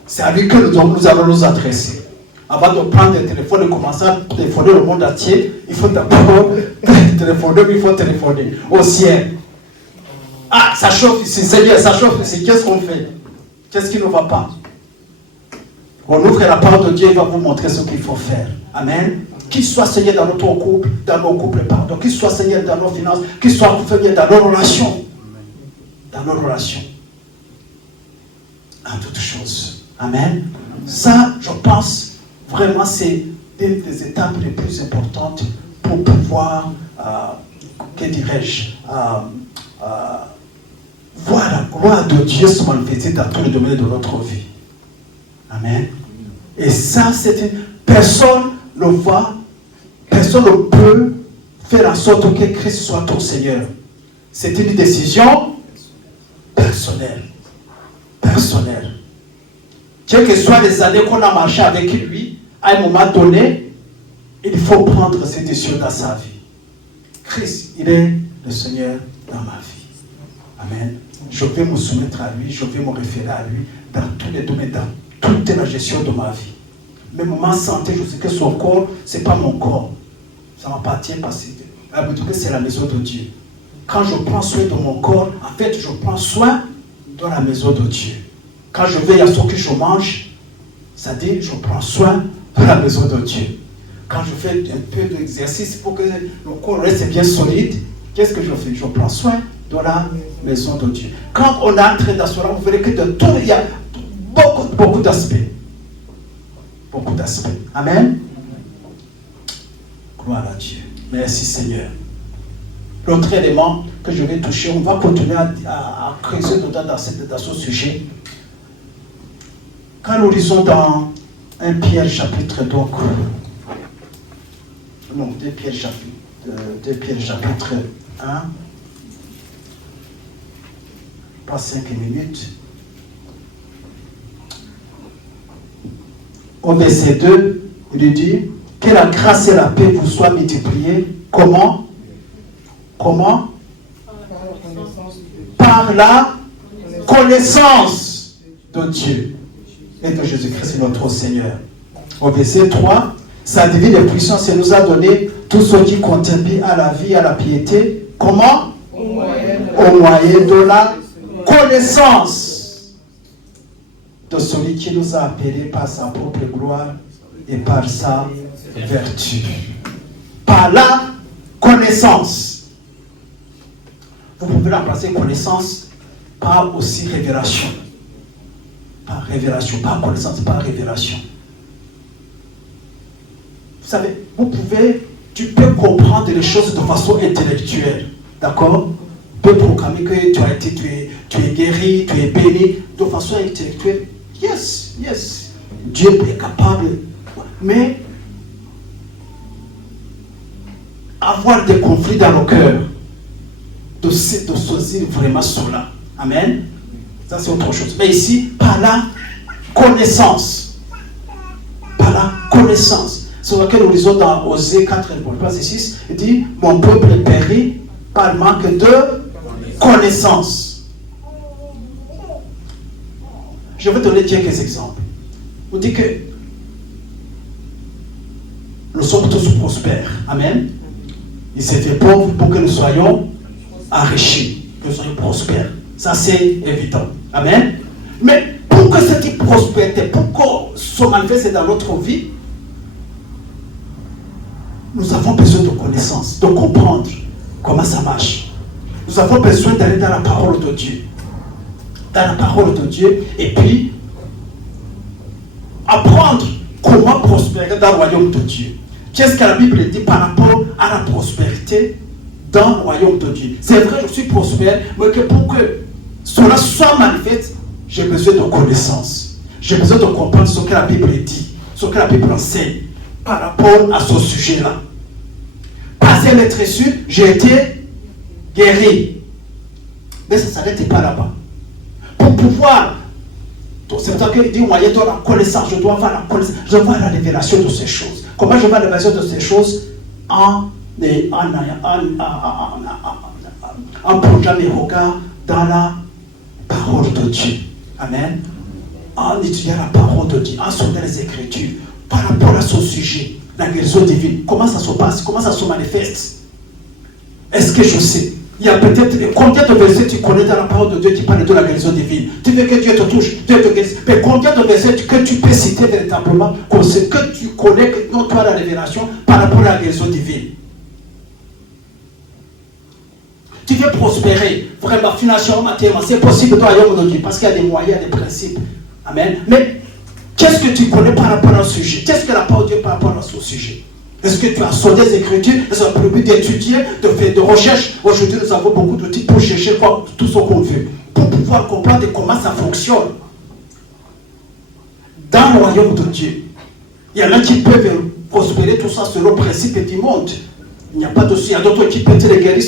C'est à lui que nous allons nous adresser. Avant de prendre le téléphone et commencer à téléphoner le monde entier, il faut d'abord téléphoner, il faut téléphoner au ciel. Ah, ça chauffe ici, Seigneur, ça chauffe ici, qu'est-ce qu'on fait? Qu'est-ce qui ne va pas? On ouvre la parole de Dieu, il va vous montrer ce qu'il faut faire. Amen. Qu'il soit Seigneur dans notre couple, dans nos couples, pardon. Qu'il soit Seigneur dans nos finances, qu'il soit Seigneur dans nos relations. Dans nos relations. En toutes choses. Amen. Ça, je pense, vraiment, c'est une des étapes les plus importantes pour pouvoir, que dirais-je, voir la gloire de Dieu se manifester dans tous les domaines de notre vie. Amen. Et ça, c'est une... Personne ne va, personne ne peut faire en sorte que Christ soit ton Seigneur. C'est une décision personnelle. Personnelle. Quelles que soient les années qu'on a marché avec lui, à un moment donné, il faut prendre cette décision dans sa vie. Christ, il est le Seigneur dans ma vie. Amen. Je vais me soumettre à lui, je vais me référer à lui dans tous les domaines, dans toute la gestion de ma vie. Même ma santé, je sais que son corps, ce n'est pas mon corps. Ça m'appartient parce que c'est la maison de Dieu. Quand je prends soin de mon corps, en fait, je prends soin de la maison de Dieu. Quand je veille à ce que je mange, ça dit, je prends soin de la maison de Dieu. Quand je fais un peu d'exercice pour que le corps reste bien solide, qu'est-ce que je fais? Je prends soin de la maison de Dieu. Quand on entre dans cela, vous verrez que de tout, il y a beaucoup d'aspects. Beaucoup d'aspects. Amen. Gloire à Dieu. Merci Seigneur. L'autre élément que je vais toucher, on va continuer à creuser dedans dans ce sujet. Quand nous lisons dans 1 Pierre chapitre 2 Pierre chapitre 1, pas 5 minutes. Au verset 2, il dit que la grâce et la paix vous soient multipliées. Comment? Par la connaissance de Dieu et de Jésus-Christ notre Seigneur. Au verset 3, sa divine puissance nous a donné tout ce qui contribue à la vie et à la piété. Comment? Au moyen de la connaissance de celui qui nous a appelés par sa propre gloire et par sa vertu. Par la connaissance. Vous pouvez remplacer connaissance par aussi révélation. Par révélation, pas connaissance, par révélation. Vous savez, tu peux comprendre les choses de façon intellectuelle. D'accord? Tu peux proclamer que tu es guéri, tu es béni de façon intellectuelle. Yes. Dieu est capable. Mais avoir des conflits dans le cœur, de saisir vraiment cela. Amen. Ça c'est autre chose. Mais ici, par la connaissance. Par la connaissance. Sur laquelle nous lisons dans Osée 4, verset 6, il dit, mon peuple périt par manque de connaissance. Je vais donner quelques exemples. On dit que nous sommes tous prospères. Amen. Il s'est fait pauvre pour que nous soyons enrichis, que nous soyons prospères. Ça c'est évident. Amen. Mais pour que cette prospérité, pour qu'on se manifeste dans notre vie, nous avons besoin de connaissances, de comprendre comment ça marche. Nous avons besoin d'aller dans la parole de Dieu. Dans la parole de Dieu, et puis apprendre comment prospérer dans le royaume de Dieu. Qu'est-ce que la Bible dit par rapport à la prospérité dans le royaume de Dieu? C'est vrai, je suis prospère, mais que pour que cela soit manifeste, j'ai besoin de connaissances. J'ai besoin de comprendre ce que la Bible dit, ce que la Bible enseigne par rapport à ce sujet-là. Passer les tressures, j'ai été guéri. Mais ça ne s'arrête pas là-bas. Pour pouvoir C'est pour ça qu'il dit, moi, je dois la connaissance, je dois avoir la connaissance, je dois avoir la révélation de ces choses. Comment je vois la révélation de ces choses? En plongeant mes regards dans la parole de Dieu. Amen. En étudiant la parole de Dieu, en sondant les Écritures, par rapport à son sujet, la guérison divine, comment ça se passe, comment ça se manifeste? Est-ce que je sais? Il y a peut-être combien de versets tu connais dans la parole de Dieu qui parle de la guérison divine? Tu veux que Dieu te touche, Dieu te guérisse. Mais combien de versets que tu peux citer véritablement que tu connais, que non, toi la révélation par rapport à la guérison divine? Tu veux prospérer, vraiment, financièrement, matériellement, c'est possible dans le royaume de Dieu, parce qu'il y a des moyens, des principes. Amen. Mais qu'est-ce que tu connais par rapport à un sujet? Qu'est-ce que la parole de Dieu par rapport à ce sujet? Est-ce que tu as sondé les Écritures? Est-ce que tu as prévu d'étudier, de faire de recherche? Aujourd'hui, nous avons beaucoup d'outils pour chercher tout ce qu'on veut, pour pouvoir comprendre comment ça fonctionne. Dans le royaume de Dieu, il y en a qui peuvent prospérer tout ça selon le principe du monde. Il n'y a pas de souci. Il y a d'autres qui peuvent te les guérir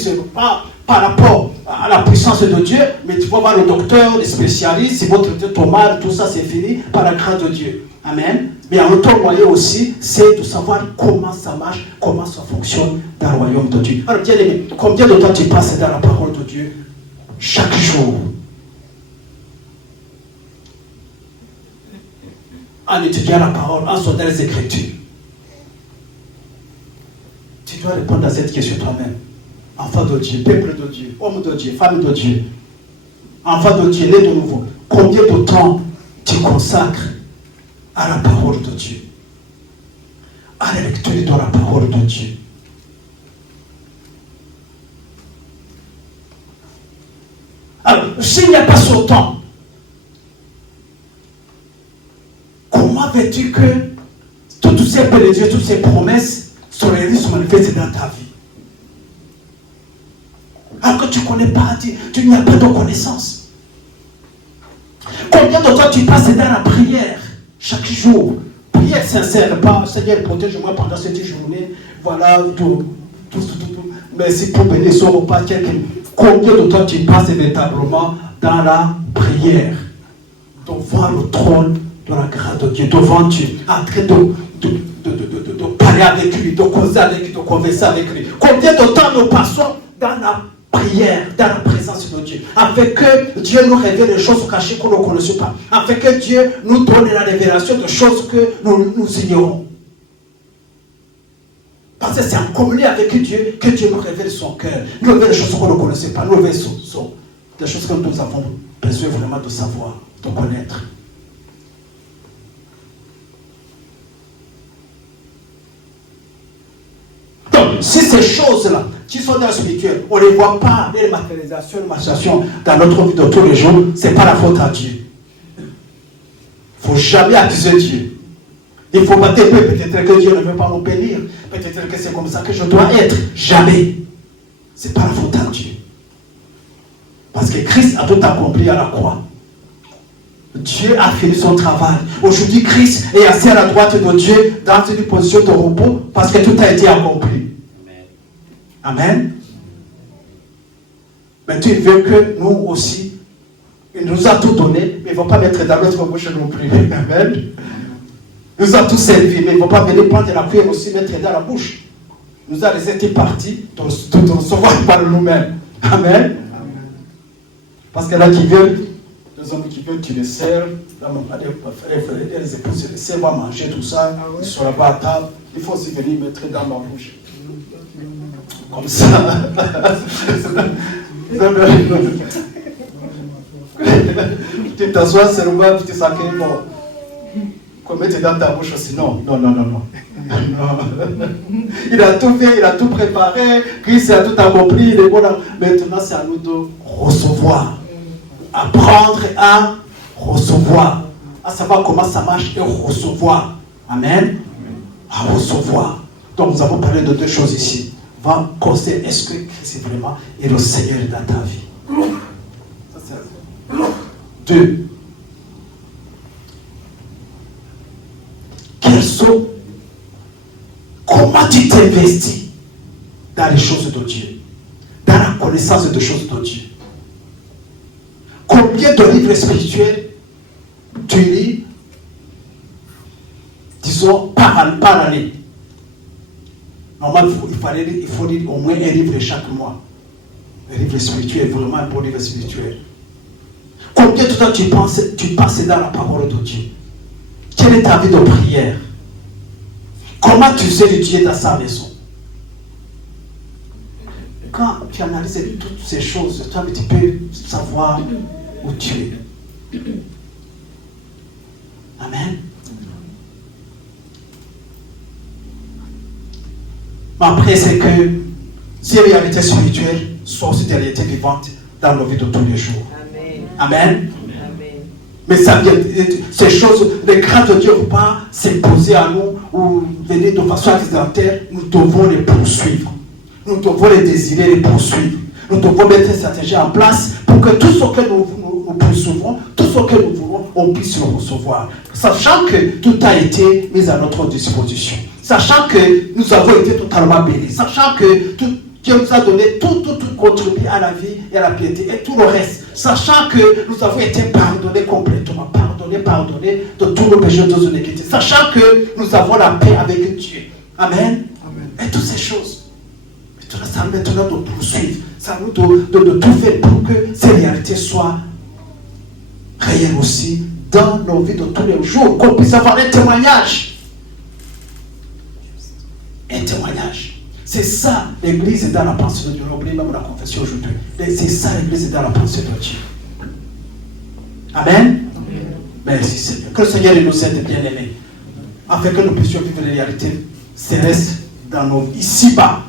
par rapport à la puissance de Dieu, mais tu vas voir le docteur, les spécialistes, ils vont traiter ton mal, tout ça c'est fini par la grâce de Dieu. Amen. Mais un autre moyen aussi, c'est de savoir comment ça marche, comment ça fonctionne dans le royaume de Dieu. Alors bien aimé, combien de temps tu passes dans la parole de Dieu chaque jour? En étudiant la parole, en sondant les Écritures. Tu dois répondre à cette question toi-même. Enfant de Dieu, peuple de Dieu, homme de Dieu, femme de Dieu, enfant de Dieu, né de nouveau. Combien de temps tu consacres à la parole de Dieu, à la lecture de la parole de Dieu? Alors, s'il n'y a pas ce temps, comment veux-tu que toutes ces bénédictions, toutes ces promesses se réalisent, se manifestent dans ta vie? Alors que tu ne connais pas, tu n'as pas de connaissance. Combien de temps tu passes dans la prière chaque jour? Prière sincère, pas Seigneur, protège-moi pendant cette journée. Voilà, tout. Merci pour bénir son repas. Combien de temps tu passes véritablement dans la prière, devant le trône de la grâce de Dieu, devant Dieu, en train de parler avec lui, de causer avec lui, de converser avec lui? Combien de temps nous passons dans la prière, dans la présence de Dieu, afin que Dieu nous révèle les choses cachées que nous ne connaissons pas, afin que Dieu nous donne la révélation de choses que nous ignorons? Parce que c'est en communion avec Dieu que Dieu nous révèle son cœur, nous révèle les choses qu'on ne connaissait pas, nous révèle des choses que nous avons besoin vraiment de savoir, de connaître. Donc, si ces choses-là, qui sont dans le spirituel, on ne les voit pas, les matérialisations, les manifestations dans notre vie de tous les jours, ce n'est pas la faute à Dieu. Il ne faut jamais accuser Dieu. Il ne faut pas dire peut-être que Dieu ne veut pas me bénir, peut-être que c'est comme ça que je dois être. Jamais. Ce n'est pas la faute à Dieu. Parce que Christ a tout accompli à la croix. Dieu a fini son travail. Aujourd'hui, Christ est assis à la droite de Dieu dans une position de repos parce que tout a été accompli. Amen. Mais tu veux que nous aussi, il nous a tout donné, mais il ne va pas mettre dans notre bouche non plus. Amen. Il nous a tout servi, mais il ne va pas venir prendre la cuillère aussi mettre dans la bouche. Il nous a laissé été partis de recevoir par nous-mêmes. Amen. Parce que là qui veulent, les hommes qui veulent, tu les sers, les épouses les servent à manger, tout ça, ils sont là-bas à table. Il faut aussi venir mettre dans ma bouche. Comme ça. Tu t'assois seulement, puis tu s'accueilles, bon. Qu'on mette dans ta bouche aussi. Non. Il a tout fait, il a tout préparé, Christ a tout accompli, il est bon. Maintenant, c'est à nous de recevoir. Apprendre à recevoir. À savoir comment ça marche et recevoir. Amen. À recevoir. Donc, nous avons parlé de deux choses ici. Va considérer, est-ce que Christ vraiment est le Seigneur dans ta vie? Deux. Comment tu t'investis dans les choses de Dieu, dans la connaissance des choses de Dieu? Combien de livres spirituels tu lis, disons, par année. Normalement, il faut lire au moins un livre chaque mois. Un livre spirituel, vraiment un bon livre spirituel. Combien de temps tu passes dans la parole de Dieu? Quelle est ta vie de prière? Comment tu sais Dieu dans sa maison? Quand tu analyses toutes ces choses, tu peux savoir où tu es. Amen. Après, c'est que ces réalités spirituelles sont aussi des réalités vivantes dans nos vies de tous les jours. Amen. Amen. Mais ça vient, ces choses, les grâces de Dieu ne vont pas s'imposer à nous ou venir de façon accidentelle. Nous devons les poursuivre. Nous devons les désirer, les poursuivre. Nous devons mettre une stratégie en place pour que tout ce que nous poursuivons, tout ce que nous voulons, on puisse le recevoir. Sachant que tout a été mis à notre disposition. Sachant que nous avons été totalement bénis. Sachant que Dieu nous a donné tout contribué à la vie et à la piété et tout le reste. Sachant que nous avons été pardonnés complètement. Pardonnés de tous nos péchés, de nos iniquités. Sachant que nous avons la paix avec Dieu. Amen. Et toutes ces choses. Ça nous maintenant de poursuivre. Ça nous de tout faire pour que ces réalités soient réelles aussi dans nos vies de tous les jours. Qu'on puisse avoir un témoignage. Un témoignage. C'est ça, l'église est dans la pensée de Dieu. On oublie même la confession aujourd'hui. C'est ça, l'église est dans la pensée de Dieu. Amen. Merci Seigneur. Que le Seigneur nous aide bien aimés. Afin que nous puissions vivre les réalités célestes dans nos vies ici-bas.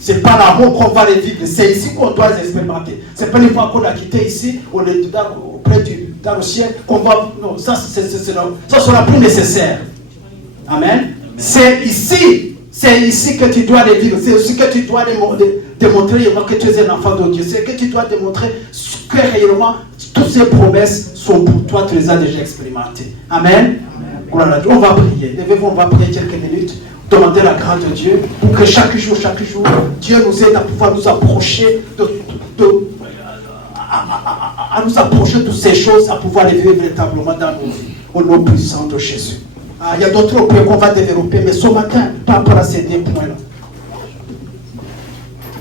Ce n'est pas l'amour qu'on va les vivre, c'est ici qu'on doit les expérimenter. Ce n'est pas une fois qu'on a quitté ici, on est auprès dans le ciel, qu'on va. Non, ça sera plus nécessaire. Amen. C'est ici que tu dois les vivre. C'est ici que tu dois démontrer que tu es un enfant de Dieu. C'est que tu dois démontrer que réellement toutes ces promesses sont pour toi, tu les as déjà expérimentées. Amen. Voilà, on va prier. Levez-vous, on va prier quelques minutes. Demander la grâce de Dieu pour que chaque jour, Dieu nous aide à pouvoir nous approcher à nous approcher de ces choses, à pouvoir les vivre véritablement dans nos vies, au nom puissant de Jésus. Il y a d'autres points qu'on va développer, mais ce matin, par rapport à ces deux points-là,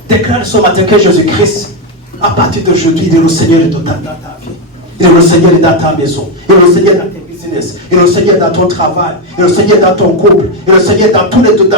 déclare ce matin que Jésus-Christ, à partir d'aujourd'hui, il est le Seigneur dans ta vie. Il est le Seigneur dans ta maison. Il est le Seigneur dans tes business. Il est le Seigneur dans ton travail. Il est le Seigneur dans ton couple. Il est le Seigneur dans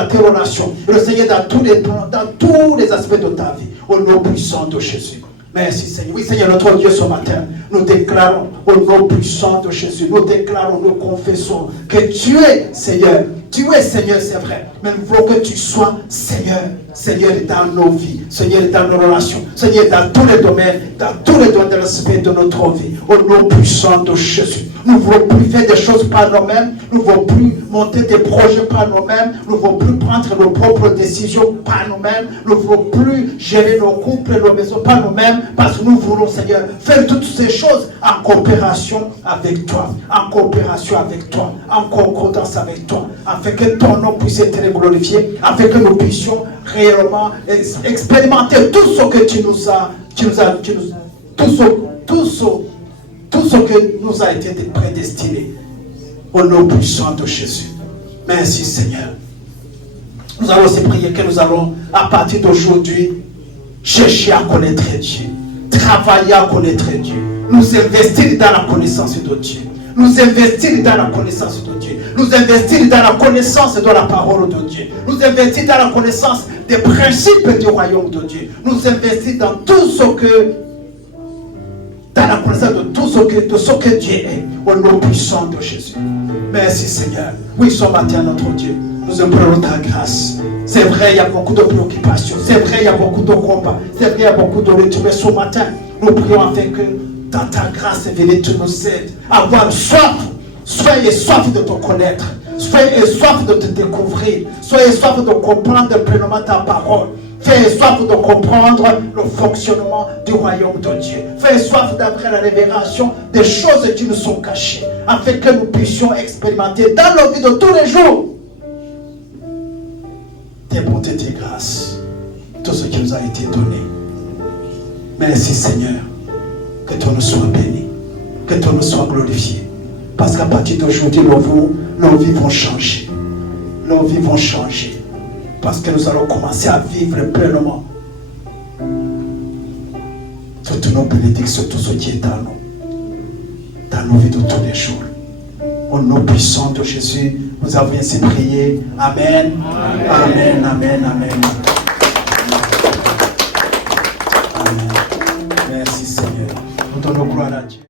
tes relations. Il est le Seigneur dans tous les aspects de ta vie. Au nom puissant de Jésus. Merci Seigneur. Oui Seigneur, notre Dieu, ce matin, nous déclarons au nom puissant de Jésus. Nous déclarons, nous confessons que tu es Seigneur. Tu es Seigneur, c'est vrai. Mais nous voulons que tu sois Seigneur. Seigneur dans nos vies. Seigneur dans nos relations. Seigneur dans tous les domaines. Dans tous les domaines de l'aspect de notre vie. Au nom puissant de Jésus. Nous ne voulons plus faire des choses par nous-mêmes. Nous ne voulons plus monter des projets par nous-mêmes. Nous ne voulons plus prendre nos propres décisions par nous-mêmes. Nous ne voulons plus gérer nos couples et nos maisons par nous-mêmes. Parce que nous voulons, Seigneur, faire toutes ces choses en coopération avec toi. En coopération avec toi. En concordance avec toi. Afin que ton nom puisse être glorifié. Afin que nous puissions réellement expérimenter tout ce que tout ce que nous a été prédestiné au nom puissant de Jésus. Merci Seigneur. Nous allons aussi prier que nous allons à partir d'aujourd'hui chercher à connaître Dieu, travailler à connaître Dieu, nous investir dans la connaissance de Dieu, nous investir dans la connaissance de Dieu, nous investir dans la connaissance de la parole de Dieu, nous investir dans la connaissance des principes du royaume de Dieu, nous investir dans tout ce que dans la connaissance de ce que Dieu est, au nom puissant de Jésus. Merci Seigneur. Oui, ce matin, notre Dieu, nous implorons ta grâce. C'est vrai, il y a beaucoup de préoccupations. C'est vrai, il y a beaucoup de combats. C'est vrai, il y a beaucoup de luttes. Mais ce matin, nous prions afin que dans ta grâce, venez, tu nous aides à avoir soif. Soyez soif de te connaître. Soyez soif de te découvrir. Soyez soif de comprendre pleinement ta parole. Fais soif de comprendre le fonctionnement du royaume de Dieu. Fais soif d'avoir la révélation des choses qui nous sont cachées, afin que nous puissions expérimenter dans nos vies de tous les jours tes bontés, tes grâces, tout ce qui nous a été donné. Merci Seigneur. Que ton nom soit béni, que ton nom soit glorifié. Parce qu'à partir d'aujourd'hui, nos vies vont changer. Nos vies vont changer. Parce que nous allons commencer à vivre pleinement. Toutes nos bénédictions, tout ce qui est dans nos vies de tous les jours. Au nom puissant de Jésus, nous avons ainsi prié. Amen. Amen. Amen. Amen. Amen. Merci Seigneur. Nous donnons gloire à Dieu.